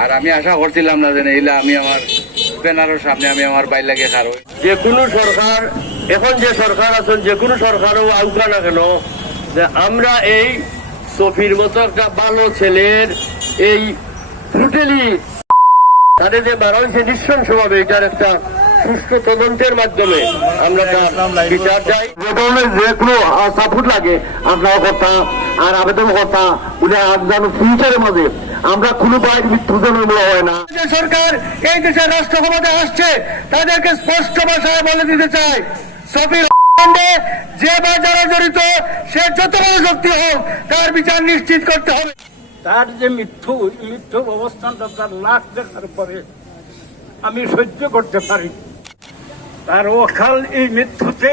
আর আমি আশা করছিলাম না যে এইলা আমি আমার ব্যানারের সামনে আমি আমার বাইর লাগে খারো। যে কোনো সরকার, এখন যে সরকার আছেন, যে কোনো সরকারও আউকা না কেন, যে আমরা এই সফির মতো একটা ভালো ছেলের এই ব্রুটালি তাদের যে মারা হয়েছে নৃশংসভাবে, এটার একটা সুষ্ঠু তদন্তের মাধ্যমে আমরা বিচার চাই। যে ধরনের যে কোনো সাপোর্ট লাগে আমরা কথা আর আবেদন কথা বলে যেন ফিউচারের মাঝে আমরা কোনো বাইর মৃত্যু যেন হয় না। যে সরকার এই দেশের রাষ্ট্র ক্ষমতায় আসছে তাদেরকে স্পষ্ট ভাষায় বলে দিতে চাই, সফির যে বা যারা জড়িত সে যত বড় শক্তি হোক তার বিচার নিশ্চিত করতে হবে। তার যে মৃত্যু অবস্থানটা তার লাশ দেখার পরে আমি সহ্য করতে পারি। তার অকাল এই মৃত্যুতে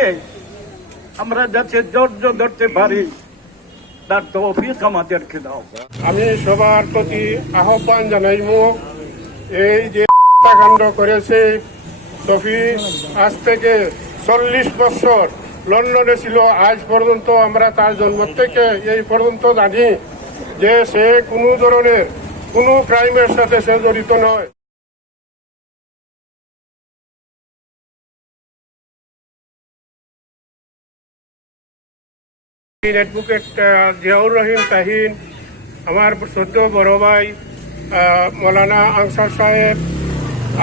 আমরা যাতে ধৈর্য ধরতে পারি তার তৌফিক আমাদেরকে দাও। আমি সবার প্রতি আহ্বান জানাইব, এই যে হত্যাকাণ্ড করেছে সফি, আজ থেকে 40 বছর লন্ডনে ছিল, আজ পর্যন্ত আমরা তার জন্ম থেকে এই পর্যন্ত জানি যে সে কোনো ধরনের কোনো ক্রাইমের সাথে সে জড়িত নয়। অ্যাডভোকেট জিয়াউর রহিম তাহিন, আমার শ্রদ্ধেয় বড় ভাই মৌলানা আনসার সাহেব,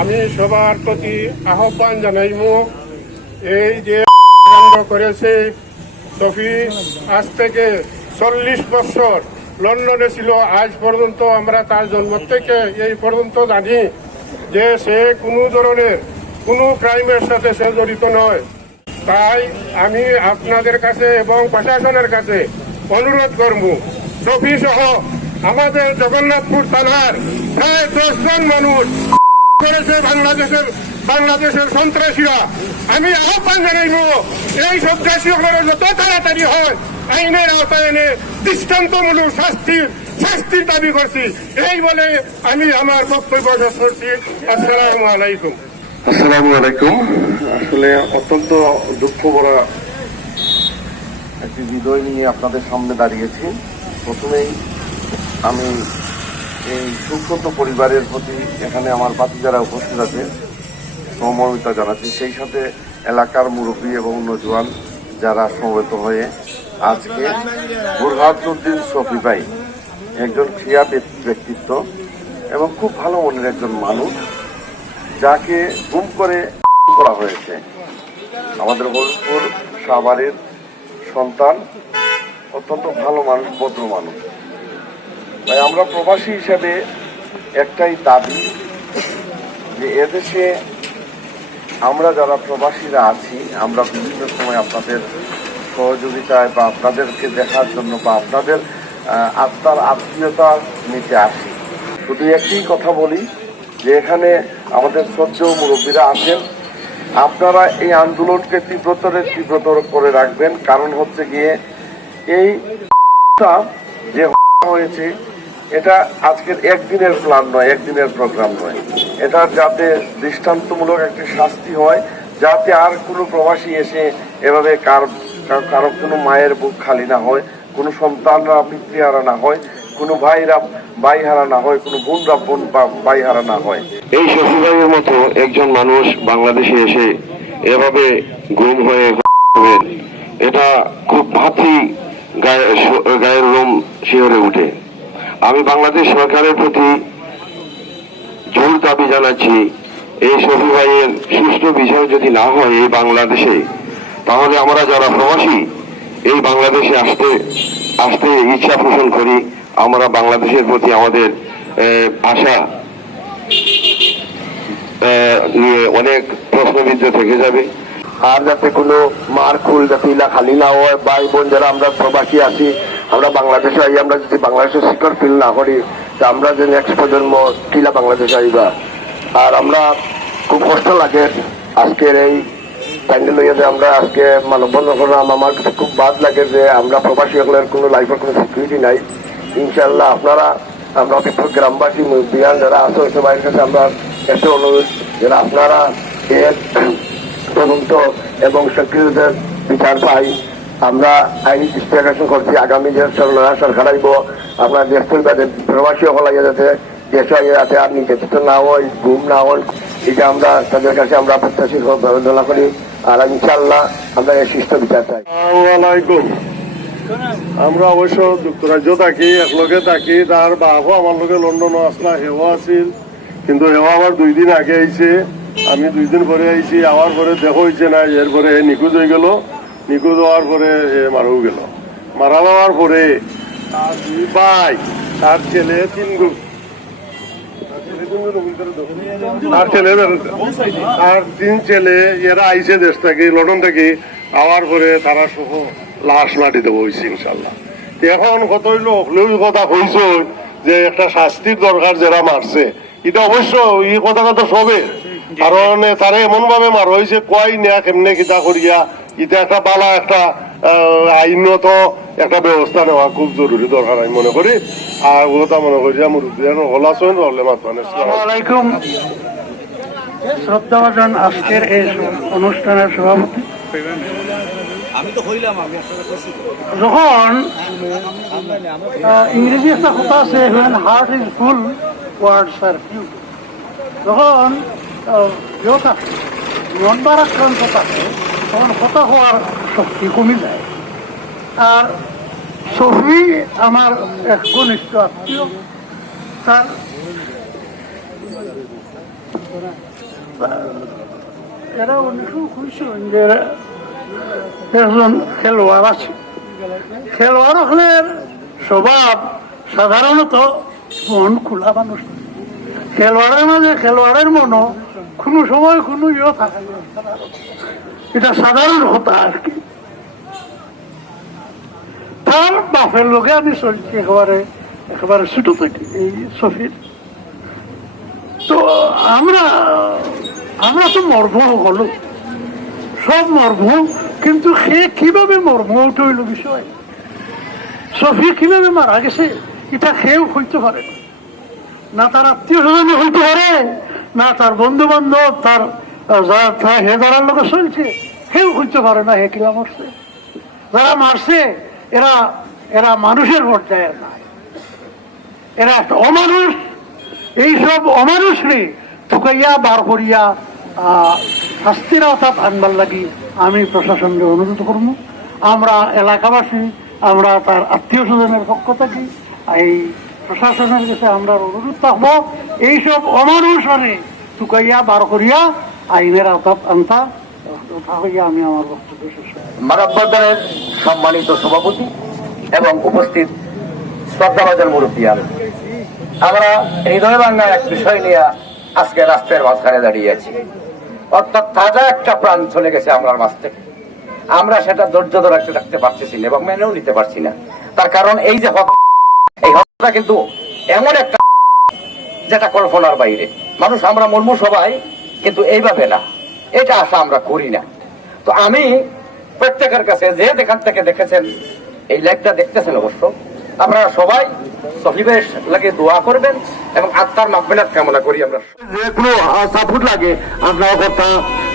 আমি সবার প্রতি আহ্বান জানাইব, এই যে কাণ্ড করেছে সফি, আজ থেকে 40 বছর লন্ডনে ছিল, আজ পর্যন্ত আমরা তার জন্ম থেকে এই পর্যন্ত জানি যে সে কোনো ধরনের কোনো ক্রাইমের সাথে সে জড়িত নয়। তাই আমি আপনাদের কাছে এবং প্রশাসনের কাছে অনুরোধ করব, সফি সহ আমাদের জগন্নাথপুর থানার প্রায় 10 জন মানুষ করেছে বাংলাদেশের সন্ত্রাসীরা। আমি আহ্বান জানাইব, এই সন্ত্রাসীরা যত তাড়াতাড়ি হয় আইনের আওতায় এনে দৃষ্টান্তমূলক শাস্তির দাবি করছি। এই বলে আমি আমার বক্তব্য শেষ করছি। আসসালামু আলাইকুম। আসসালামু আলাইকুম। আসলে অত্যন্ত দুঃখ ভরা একটি বিজয় নিয়ে আপনাদের সামনে দাঁড়িয়েছি। প্রথমেই আমি এই সুখ্যাত পরিবারের প্রতি এখানে আমার বাতি যারা উপস্থিত আছে সমবেতা জানাচ্ছি, সেই সাথে এলাকার মুরব্বী এবং নজওয়ান যারা সমবেত হয়ে আজকে বুরহানুদ্দিন সফি ভাই একজন ক্রিয়া ব্যক্তিত্ব এবং খুব ভালো মনের একজন মানুষ, যাকে গুম করে করা হয়েছে। আমাদের হরিপুর সাভারের সন্তান, অত্যন্ত ভালো মানুষ, ভদ্র মানুষ। তাই আমরা প্রবাসী হিসেবে একটাই দাবি যে এদেশে আমরা যারা প্রবাসীরা আছি, আমরা বিভিন্ন সময় আপনাদের সহযোগিতায় বা আপনাদেরকে দেখার জন্য বা আপনাদের আত্মার আত্মীয়তা নিতে আসি। শুধু একটি কথা বলি যে এখানে আমাদের শ্রদ্ধেয় মুরব্বীরা আছেন, আপনারা এই আন্দোলনকে তীব্রতর করে রাখবেন। কারণ হচ্ছে গিয়ে এই যে হয়েছে এটা আজকের একদিনের প্ল্যান নয়, একদিনের প্রোগ্রাম নয়। এটা যাতে দৃষ্টান্তমূলক একটি শাস্তি হয়, যাতে আর কোনো প্রবাসী এসে এভাবে কারো কোনো মায়ের বুক খালি না হয়, কোনো সন্তানরা পিতৃহারা না হয়, কোনো ভাইরা ভাই হারা না হয়, কোনো বোনরা বোন বা ভাই হারা না হয়। এই শফি ভাইয়ের মতো একজন মানুষ বাংলাদেশে এসে এভাবে গুম হয়ে এটা খুব ভাবি গায়ের রোম শিহরে উঠে। আমি বাংলাদেশ সরকারের প্রতি জোর দাবি জানাচ্ছি, এই শফি ভাইয়ের সুষ্ঠু বিচার যদি না হয় এই বাংলাদেশে, তাহলে আমরা যারা প্রবাসী এই বাংলাদেশে আসতে ইচ্ছা পোষণ করি, আমরা বাংলাদেশের প্রতি আমাদের ভাষা নিয়ে অনেক প্রশ্নবিদ্ধ থেকে যাবে। আর যাতে কোনো মার খুল যাতে ইলা খালি না হয়, ভাই বোন যারা আমরা প্রবাসী আছি, আমরা বাংলাদেশে আই, আমরা যদি বাংলাদেশের সিকিউর ফিল না করি তা আমরা যে নেক্সট প্রজন্ম কিলা বাংলাদেশে আইবা। আর আমরা খুব কষ্ট লাগে আজকের এই প্যান্ডেল হইয়া যে আমরা আজকে মানববন্ধন করলাম। আমার কাছে খুব বাদ লাগে যে আমরা প্রবাসী হলের কোনো লাইফের কোনো সিকিউরিটি নাই। ইনশাল্লাহ আপনারা, আমরা গ্রামবাসী বিহার যারা আছে সবাই কাছে আমরা একটা অনুরোধ, যারা আপনারা এর তদন্ত এবং সক্রিয়দের বিচার পাই। আমরা আইনি দৃষ্টি আকর্ষণ করছি, আগামী যে নয়া সরকার আইব আপনার দেশ প্রবাসী হলাইয়া যাতে দেশে যাতে আর নির্যাতিত না হয়, ঘুম না হয়, এটা আমরা তাদের কাছে আমরা প্রত্যাশী বেদনা করি। আর ইনশাল্লাহ আমরা এর সুস্থ বিচার চাই। আসসালামাইকুম। আমরা অবশ্য যুক্তরাজ্য থাকি, একলগে থাকি। তার বাপও আমার লগে লন্ডনও আসলা, হেও আছিল, কিন্তু হেও আমার 2 দিন আগে আইছে, আমি 2 দিন পরে আইছি। আওয়ার পরে দেখো হয়েছে না, এরপরে নিখোঁজ হয়ে গেল। নিখোঁজ হওয়ার পরে মারাও গেল। মারা যাওয়ার পরে তার 2 ভাই, তার ছেলে 3 গুণ, আর 3 ছেলে এরা আইসে দেশ থেকে, লন্ডন থেকে। আওয়ার পরে তারা সহ লাশ মাটি দেবো হয়েছে ইনশাল্লাহ। এখন কত হইল কথা কইস যে একটা শাস্তির দরকার যারা মারছে, এটা অবশ্য এই কথা কথা সবে, কারণ তারা এমন ভাবে মার হয়েছে কয় না কেমনে কিতা করিয়া, এটা একটা বালা একটা আইনত একটা ব্যবস্থা নেওয়া খুব জরুরি দরকার আমি মনে করি। আর ও কথা মনে করি মুরব্বিয়ান হল আছেন, হলে মাত্র। আসসালামাইকুম। শ্রদ্ধাভাজন আজকের এই অনুষ্ঠানের সভাপতি, যখন ইংরেজি একটা কথা আছে, heart is full words are few. যখন থাকে মন ভারাক্রান্ত থাকে, তখন কথা হওয়ার শক্তি কমে যায়। আর সফি আমার এক ঘনিষ্ঠ আত্মীয়, তার এরা অনেক খুশি যে একজন খেলোয়াড় আছে। খেলোয়াড় হলে স্বভাব সাধারণত মন খোলা মানুষ। খেলোয়াড়ের মাঝে খেলোয়াড়ের মনও কোনো সময় কোনো থাকে, এটা সাধারণ কথা আর কি। তার বাপের লোকে আমি চলছি একেবারে ছোট থেকে এই সফির। তো আমরা তো মর্ম হলো, সব মর্ম, কিন্তু সে কিভাবে মর্ম উঠল বিষয়, সফি কিভাবে মারা গেছে এটা কেউ হইতে পারে না। তার আত্মীয় স্বজন হইতে পারে না, তার বন্ধু বান্ধব, তার হে যারার লোক চলছে কেউ হইতে পারে না হে কিলা মারছে। যারা মারছে এরা মানুষের পর্যায়ে না, এরা একটা অমানুষ। এইসব অমানুষ রে ঠুকাইয়া বার করিয়া শাস্তির আওতাত আনবার লাগি আমি প্রশাসনকে অনুরোধ করবো। আমরা এলাকাবাসী, আমরা তার আত্মীয় স্বজনের পক্ষ থেকে এই প্রশাসনের কাছে আমরা অনুরোধ থাকবো, এইসব অমানুষ ঠুকাইয়া বার করিয়া আইনের আওতাত আনতা হইয়া আমি আমার বক্তব্য শেষ করি। মানববন্ধনের সম্মানিত সভাপতি এবং উপস্থিত শ্রদ্ধাভাজন মুরব্বিয়ান, আমরা হৃদয় ভাঙা এক বিষয় নিয়ে আজকে রাস্তার মাঝখানে দাঁড়িয়ে আছি। অর্থাৎ তাজা একটা প্রাণ চলে গেছে আমার মাঝ থেকে। আমরা সেটা ধৈর্য ধরে রাখতে পারতেছি না এবং মেনেও নিতে পারছি না। তার কারণ এই যে এই হত্যা কিন্তু এমন একটা যেটা কল্পনার বাইরে। মানুষ আমরা মর্ম সবাই, কিন্তু এইভাবে না, এটা আশা আমরা করি না। তো আমি প্রত্যেকের কাছে যে যেখান থেকে দেখেছেন এই লেখটা দেখতেছেন, অবশ্য আপনারা সবাই সফিবের লাগে দোয়া করবেন এবং আত্মার মাগফিরাত কামনা করি। আমরা যে কোনো সাপোর্ট লাগে আপনার কথা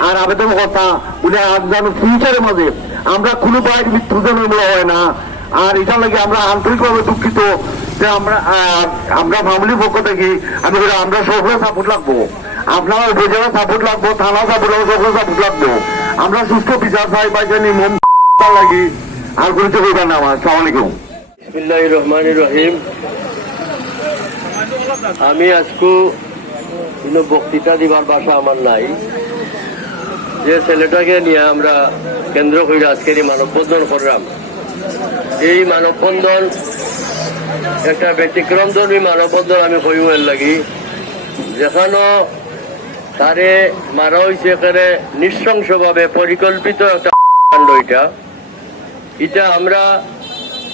আর আবেদন কথা উনি যেন ফিউচারের মাঝে আমরা কোনো বাইর মৃত্যু যেন হয় না। আর এটা লাগে আমরা আন্তরিকভাবে দুঃখিত যে আমরা ফ্যামিলির পক্ষ থেকে আমরা সকলে সাপোর্ট লাগবো, আপনার উপজেলা সাপোর্ট লাগবো, থানা সাপোর্ট লাগবো, সকলে সাপোর্ট লাগবো। আমরা সুস্থ বিচার চাই পাইছেনি মন লাগি আর কোনো কিছু করবেন না। আমার আসসালামু আলাইকুম। বিসমিল্লাহির রহমানির রহিম। আমি আজকে কোনো বক্তৃতা দিবার ভাষা আমার নাই। যে ছেলেটাকে নিয়ে আমরা কেন্দ্র করে আজকের এই মানববন্ধন করলাম, এই মানববন্ধন একটা ব্যতিক্রমধর্মী মানববন্ধন আমি কইমের লাগি, যেখানে তারে মারা হয়েছে এখানে নৃশংসভাবে পরিকল্পিত একটা কাণ্ড। এটা আমরা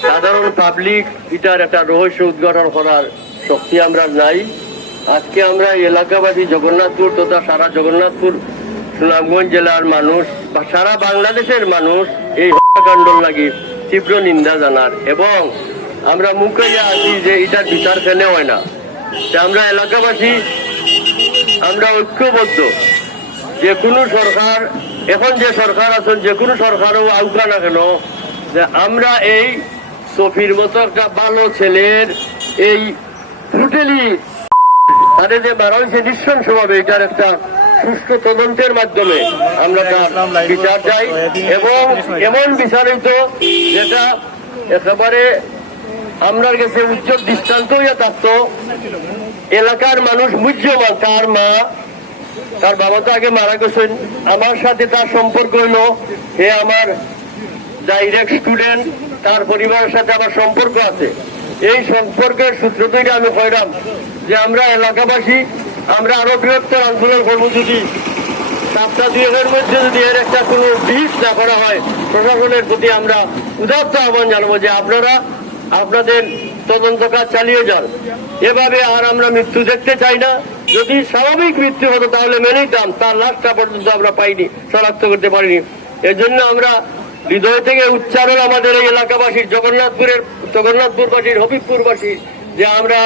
সাধারণ পাবলিক এটার একটা রহস্য উদ্ঘাটন করার শক্তি আমরা নাই। আজকে আমরা এলাকাবাসী জগন্নাথপুর তথা সারা জগন্নাথপুর সুনামগঞ্জ জেলার মানুষ বা সারা বাংলাদেশের মানুষ এই হত্যাকাণ্ডর লাগি তীব্র নিন্দা জানার, এবং আমরা মুখাইয়া আছি যে এটার বিচার কেনে হয় না। আমরা এলাকাবাসী আমরা ঐক্যবদ্ধ, যে কোনো সরকার, এখন যে সরকার আছেন যে কোনো সরকারও আউকা না কেন, যে আমরা এই সফির মতো একটা ভালো ছেলের এই ব্রুটালি তাদের যে মারা হয়েছে নৃশংসভাবে, এটার একটা সুষ্ঠু তদন্তের মাধ্যমে আমরা তার বিচার চাই, এবং এমন বিচারিত যেটা একেবারে আমরার কাছে উজ্জ্বল দৃষ্টান্ত হইয়া থাকতো। এলাকার মানুষ মুহ্যমান, তার মা, তার বাবা তো আগে মারা গেছেন, আমার সাথে তার সম্পর্ক হইল, হে আমার ডাইরেক্ট স্টুডেন্ট, তার পরিবারের সাথে আমার সম্পর্ক আছে। এই সম্পর্কের সূত্র থেকে আমি কইলাম যে আমরা এলাকাবাসী আমরা আরো বৃহত্তর আন্দোলন করবো, যদি সপ্তাহ দুয়ের মধ্যে যদি এর একটা কোনো বিহিত না করা হয়, প্রশাসনের প্রতি আমরা উদাত্ত আহ্বান জানাবো যে আপনারা আপনাদের তদন্ত কাজ চালিয়ে যান। এভাবে আর আমরা মৃত্যু দেখতে চাই না। যদি স্বাভাবিক মৃত্যু হতো তাহলে মেনে নিতাম, তার লাশটা পর্যন্ত আমরা পাইনি, শনাক্ত করতে পারিনি। এর জন্য আমরা হৃদয় থেকে উচ্চারণ আমাদের এই এলাকাবাসীর, জগন্নাথপুরবাসীর, হবিবপুরবাসীর, যে আমরা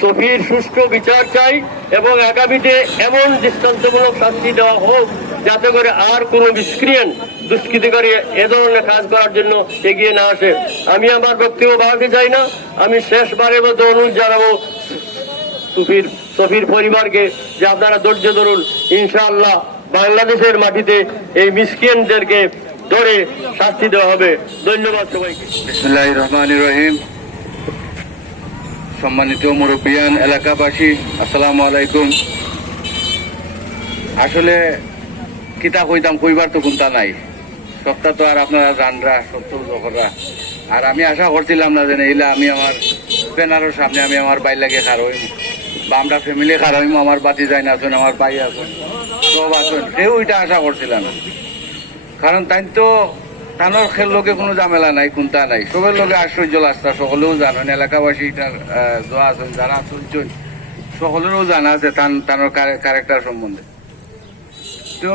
সফির সুষ্ঠু বিচার চাই, এবং আগামীতে এমন দৃষ্টান্তমূলক শাস্তি দেওয়া হোক যাতে করে আর কোনো মিসক্রিয়েন্ট দুষ্কৃতিকারী এ ধরনের কাজ করার জন্য এগিয়ে না আসে। আমি আমার বক্তব্য বাড়াতে চাই না। আমি শেষবারের মতো অনুরোধ জানাবো সফির পরিবারকে যে আপনারা ধৈর্য ধরুন, ইনশাআল্লাহ বাংলাদেশের মাটিতে এই মিসক্রিয়েন্টদেরকে ধরে শাস্তি দেওয়া হবে। ধন্যবাদ সবাইকে। বিসমিল্লাহির রহমানির রহিম। সম্মানিত মুরব্বিয়ান, এলাকাবাসী, আসসালামু আলাইকুম। আসলে কিতা কইতাম, কইবার তো কোনটা নাই, সবটা তো আর আপনারা জানরা, সত্য জগররা। আর আমি আশা করছিলাম না যে এইলা আমি আমার ব্যানারের সামনে আমি আমার বাই লাগে খার হইম, বা আমরা ফ্যামিলি খার হইম, আমার বাতি যাই না আছেন, আমার ভাই আছেন, সব আছেন, কেউ এটা আশা করছিলাম না। কারণ তাই তো টানোর খেল লোকে কোনো ঝামেলা নাই, কোনটা নাই, সবের লোকে আশ্চর্য লাস্তা, সকলেও জানেন, এলাকাবাসী দোয়া আছেন, যারা চলছেন সকলেরও জানা আছে টানোর ক্যারেক্টার সম্বন্ধে। তো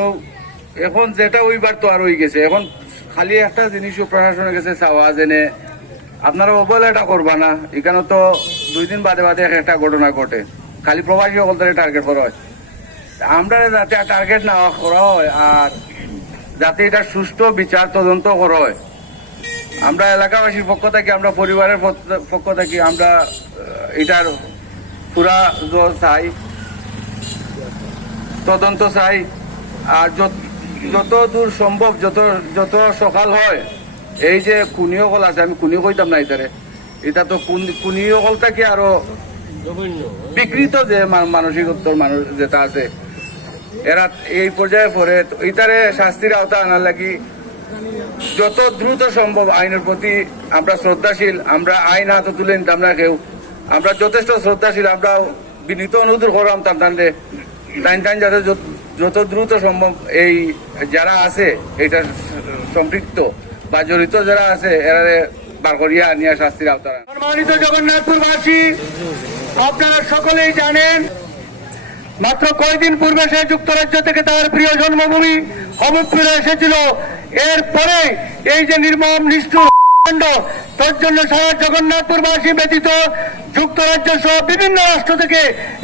এখন যেটা ওইবার তো আর হয়ে গেছে, এখন খালি একটা জিনিসও প্রশাসনের কাছে চাওয়া, জেনে আপনারা অবহেলাটা করবা না। এখানে তো 2 দিন বাদে বাদে একটা ঘটনা ঘটে, খালি প্রবাসী সকল টার্গেট করা হয়। আমরা যাতে টার্গেট না করা হয়, আর যাতে এটা সুষ্ঠু বিচার তদন্ত করা হয়, আমরা এলাকাবাসীর পক্ষ থেকে, আমরা পরিবারের পক্ষ থেকে আমরা এটার পুরা চাই, তদন্ত চাই। আর যত দূর সম্ভব, যত সকাল হয়, এই যে কুনিও কল আছে, আমি কুনিও কইতাম না এটারে, এটা তো কুনিও কল থেকে আরো বিকৃত যে মানসিকতার মানুষ যেটা আছে, এরা এই পর্যায়ে পড়ে, এটারে শাস্তির আওতা আনার লাগি যত দ্রুত সম্ভব আইনের প্রতি আমরা শ্রদ্ধাশীল। আমরা আইন হাতে তুলে নিতাম না কেউ, আমরা যথেষ্ট শ্রদ্ধাশীল। আমরা বিনীত অনুরোধ করলাম টাইন যাতে যত দ্রুত সম্ভব এই যারা আছে এটা সম্পৃক্ত বা জড়িত যারা আছে এরা বার করিয়া নিয়ে শাস্তির আওতা। সম্মানিত জগন্নাথপুরবাসী, আপনারা সকলেই জানেন, মাত্র কয়েকদিন পূর্বে সে যুক্তরাজ্য থেকে তার প্রিয় জন্মভূমি হবিবপুরে এসেছিল। এরপরে এই যে নির্মম নিষ্ঠুর কাণ্ড, তার জন্য সারা জগন্নাথপুরবাসী ব্যতীত যুক্তরাজ্য সহ বিভিন্ন রাষ্ট্র থেকে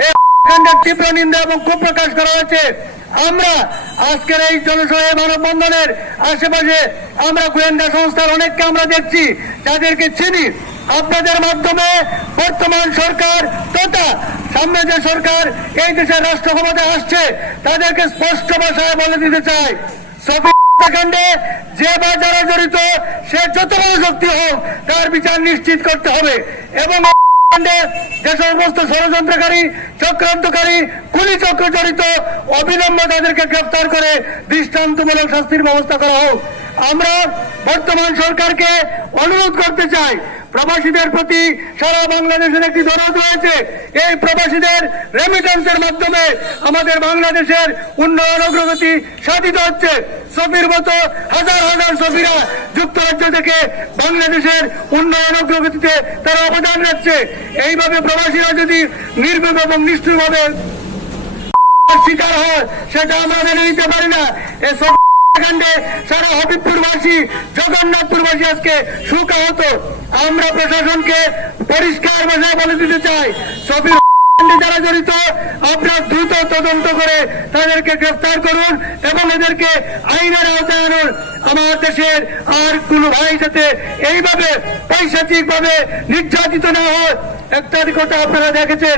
এই কাণ্ডের তীব্র নিন্দা এবং ক্ষোভ প্রকাশ করা হয়েছে। আমরা আজকের এই জনসভায় মানববন্ধনের আশেপাশে আমরা গোয়েন্দা সংস্থার অনেককে আমরা দেখছি, যাদেরকে চিনি। আপনাদের মাধ্যমে বর্তমান সরকার তথা সামনে যে সরকার এই দেশের রাষ্ট্র ক্ষমতায় আসছে, তাদেরকে স্পষ্ট ভাষায় বলে দিতে চাই, কাণ্ডে যে বা যারা জড়িত, সে যত বড় শক্তি হোক, তার বিচার নিশ্চিত করতে হবে। এবং যে সমস্ত ষড়যন্ত্রকারী, চক্রান্তকারী, খুনি চক্র জড়িত, অবিলম্বে তাদেরকে গ্রেফতার করে দৃষ্টান্তমূলক শাস্তির ব্যবস্থা করা হোক। আমরা বর্তমান সরকারকে অনুরোধ করতে চাই, প্রবাসীদের প্রতি সারা বাংলাদেশের একটি দরদ রয়েছে। এই প্রবাসীদের রেমিটেন্সের মাধ্যমে আমাদের বাংলাদেশের উন্নয়ন অগ্রগতি সাধিত হচ্ছে। সফির মতো হাজার হাজার সফিরা যুক্তরাজ্য থেকে বাংলাদেশের উন্নয়ন অগ্রগতিতে তারা অবদান রাখছে। এইভাবে প্রবাসীরা যদি নির্ভীক এবং নিষ্ঠুরভাবে শিকার হয়, সেটা আমরা মেনে নিতে পারি না। এই কাণ্ডে সারা হবিবপুরবাসী, জগন্নাথপুরবাসী আজকে শোকাহত। আমরা প্রশাসনকে পরিষ্কার ভাষায় বলে দিতে চাই, সফির যারা জড়িত, আপনারা দ্রুত তদন্ত করে তাদেরকে গ্রেফতার করুন এবং এদেরকে আইনের আওতায় আনুন। আমার দেশের আর কোন ভাই যাতে এইভাবে পৈশাচিক ভাবে নির্যাতিত না হয়। একটা কথা আপনারা দেখেছেন,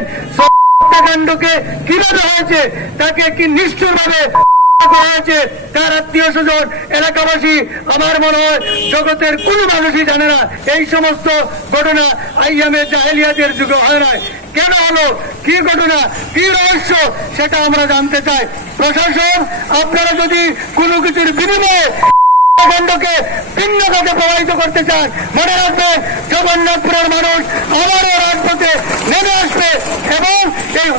হত্যাকাণ্ডকে কিভাবে হয়েছে, তাকে কি নিষ্ঠুরভাবে হয়েছে, তার আত্মীয় স্বজন, এলাকাবাসী, আমার মনে হয় জগতের কোন মানুষই জানে না। এই সমস্ত ঘটনা আইয়ামে জাহেলিয়াতের যুগে হয় না। কেন হলো, কি ঘটনা, কি রহস্য, সেটা আমরা জানতে চাই। প্রশাসন, আপনারা যদি কোনো কিছুর বিনিময়ে কাণ্ডকে ভিন্ন কাজে প্রভাবিত করতে চান, মনে রাখবেন জগন্নাথপুরের মানুষ আবারও রাজপথে নেমে আসবে এবং এই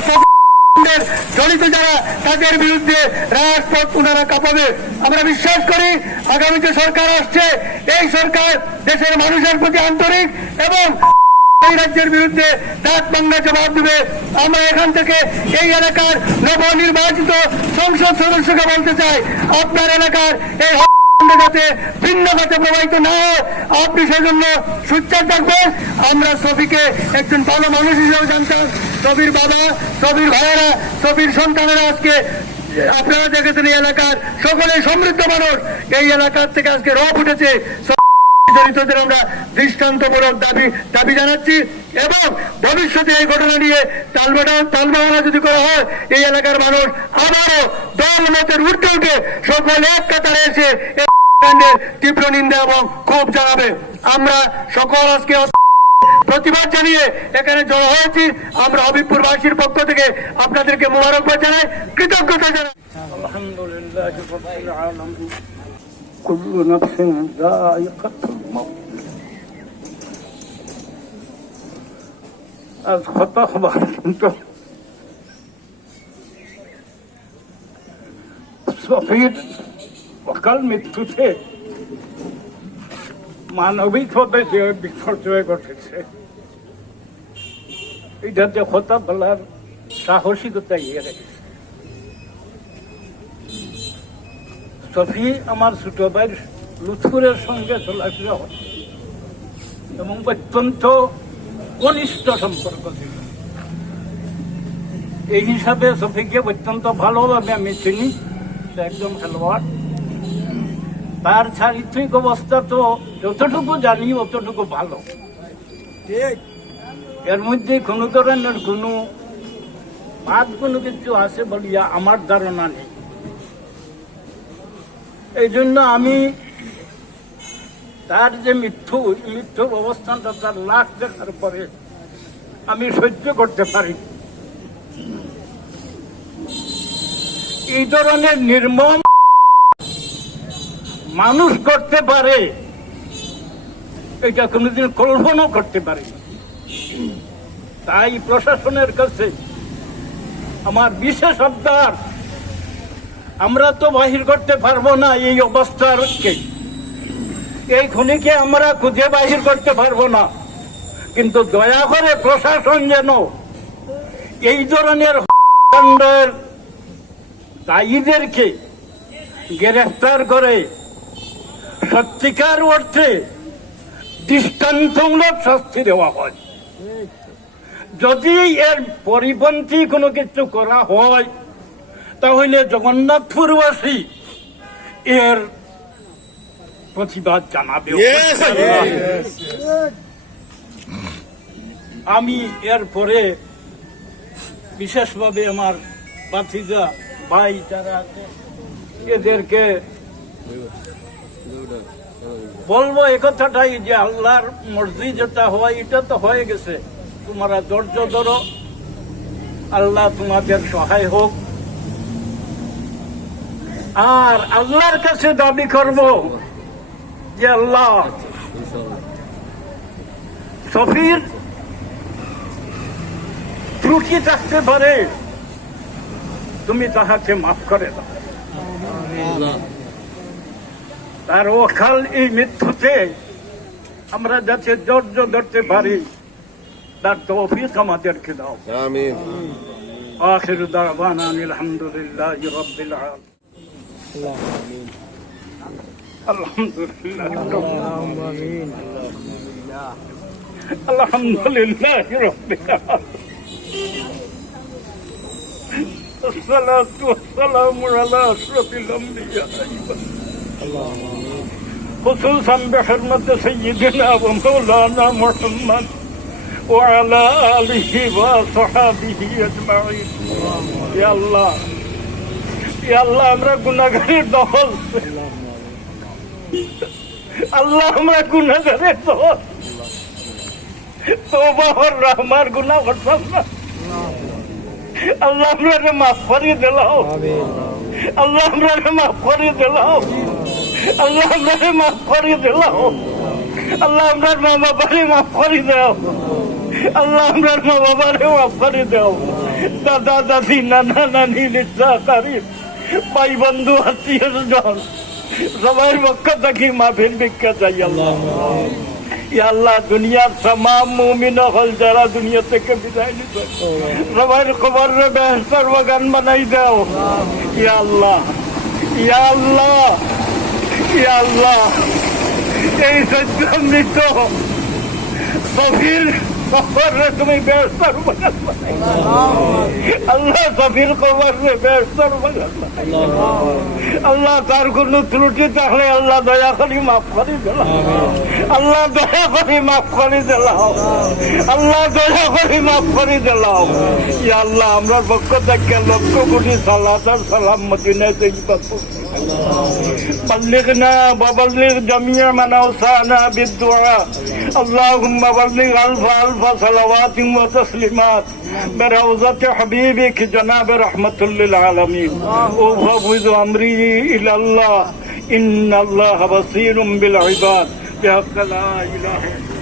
জড়িত যারা তাদের বিরুদ্ধে রাজপথ পুনরা কাঁপাবে। আমরা বিশ্বাস করি আগামী যে সরকার আসছে, এই সরকার দেশের মানুষের প্রতি আন্তরিক এবং এই রাজ্যের বিরুদ্ধে দাঁত ভাঙা জবাব দেবে। আমরা এখান থেকে এই এলাকার নবনির্বাচিত সংসদ সদস্যকে বলতে চাই, আপনার এলাকার এই যাতে ভিন্ন কাজে প্রবাহিত না হয় আপনি সেজন্য সোচ্চার থাকবেন। আমরা সফিকে একজন ভালো মানুষ হিসেবে জানতাম। সফির বাবা, সফির ভাইয়েরা, সফির সন্তানেরা আজকে আপনারা দেখেছেন এই এলাকার সকলে সমৃদ্ধ মানুষ। এই এলাকার থেকে আজকে রব উঠেছে। জড়িতদের আমরা দৃষ্টান্তমূলক দাবি জানাচ্ছি এবং ভবিষ্যতে এই ঘটনা নিয়ে তালবাহানা যদি করা হয়, এই এলাকার মানুষ আবারও দল মতের ঊর্ধ্বে উঠে সকল এক কাতারে এসে তীব্র নিন্দা এবং ক্ষোভ জানাবে। আমরা সকল আজকে প্রতিবাদ জানিয়ে এখানে জড়ো হয়েছি। আমরা হবিবপুরবাসীর পক্ষ থেকে আপনাদেরকে মোবারকবাদ জানাই, কৃতজ্ঞতা জানাই। আলহামদুলিল্লাহ রাব্বিল আলামিন। কুল্লু নাফসিন যায়িকাতুল মাউত। আজ কথা হবার কিন্তু সফির অকাল মৃত্যুতে মানবিকভাবে যে বিপর্যয় ঘটেছে, এটাতে কথা বলার সাহসিকতা ইয়ে রেখেছে। সফি আমার ছোট ভাই লুৎফুরের সঙ্গে চলাফেরা হতো এবং অত্যন্ত ঘনিষ্ঠ সম্পর্ক ছিল। এই হিসাবে সফিকে অত্যন্ত ভালোভাবে আমি চিনি। একজন খেলোয়াড়, তার চারিত্রিক অবস্থা তো যতটুকু জানি অতটুকু ভালো। এর মধ্যে কোনো ধরনের কোনো বাদ কোনো কিছু আছে বলিয়া আমার ধারণা নেই। এই জন্য আমি তার যে মৃত্যুর অবস্থানটা, তার লাশ দেখার পরে আমি সহ্য করতে পারি। এই ধরনের নির্মম মানুষ করতে পারে, এটা কোনোদিন কল্পনা করতে পারে। তাই প্রশাসনের কাছে আমার বিশেষ আবদার, আমরা তো বাহির করতে পারবো না এই অবস্থাকে, এই খুনিকে আমরা খুঁজে বাহির করতে পারবো না, কিন্তু দয়া করে প্রশাসন যেন এই ধরনের হত্যাকাণ্ডের দায়ীদেরকে গ্রেফতার করে সত্যিকার অর্থে দৃষ্টান্তমূলক শাস্তি দেওয়া হয়। যদি এর পরিপন্থী কোনো কিছু করা হয়, তাহলে জগন্নাথপুরবাসী এর প্রতিবাদ জানাবে। আমি এরপরে বিশেষভাবে আমার ভাতিজা ভাই যারা আছে এদেরকে বলবো এ কথাটাই যে আল্লাহর মর্জি যেটা হয় এটা তো হয়ে গেছে, তোমরা ধৈর্য ধরো, আল্লাহ তোমাদের সহায় হোক। আর আল্লাহর কাছে দাবি করব যে আল্লাহ সফির ত্রুটি থাকতে পারে, তুমি তাহাকে মাফ করে দাও। তার অকাল এই মৃত্যুতে আমরা যাতে ধৈর্য ধরতে পারি, তার তৌফিক আমাদেরকে দাও। আমিন। আখিরু দাওয়ানা আলহামদুলিল্লাহি রাব্বিল আলামিন। আলহামদুলিল্লাহ আলহামদুলিল্লাহি রাব্বিল আলামিন। الصلاة والسلام على أشرف الأنبياء خصوصا بحرمة سيدنا ومولانا محمد وعلى آله وصحبه أجمعين يا الله يا الله আমরা গুনাহগারের দল আল্লাহ আমরা গুনাহগারের দল তওবা কর রহমার গুনাহ করতাম না আল্লাহ আমরা মাফ করে দিলাও আল্লাহ আমরা মাফ করে দিলাও আল্লাহ আমরা মাফ করে দিলাও আল্লাহ আমরার মা বাবারে মাফ করে দাও আল্লাহ আমরার মা বাবারে মাফ করে দাও দাদা দাদি নানা নানি নিশা তারিফ ভাই বন্ধু আত্মীয় জন সবার পক্ষ থেকে মাফের ভিক্ষা চাই আল্লাহ ইয়া আল্লাহ দুনিয়ার तमाम মুমিন হল যারা দুনিয়া থেকে বিদায় নিত সবার কবরে বেহেশতের বাগান বানাই দাও ইয়া আল্লাহ ইয়া আল্লাহ ইয়া আল্লাহ এই সত্য মৃত সফির কবরে তুমি বেহেশতের বাগান বানাই আল্লাহ সফির কবরে বেহেশতের বাগান বানাই আল্লাহ তার কোনো ত্রুটি থাকলে আল্লাহ দয়া করে মাফ করে দিলাম আল্লাহ দয়া করে মাফ করে দিলাম আল্লাহ দয়া করে মাফ করে দিলাম ইয়া আল্লাহ আমরা পক্ষ থেকে লক্ষ কোটি সালাত আর সালাম মদিনায় তৈবা بلغنا وبلغ جميع من أوصانا بالدعاء اللهم بلغ ألف صلوات وتسليمات بروضة حبيبك جناب رحمة للعالمين وفوض أمري إلى الله إن الله بصير بالعباد بحق لا إله إلا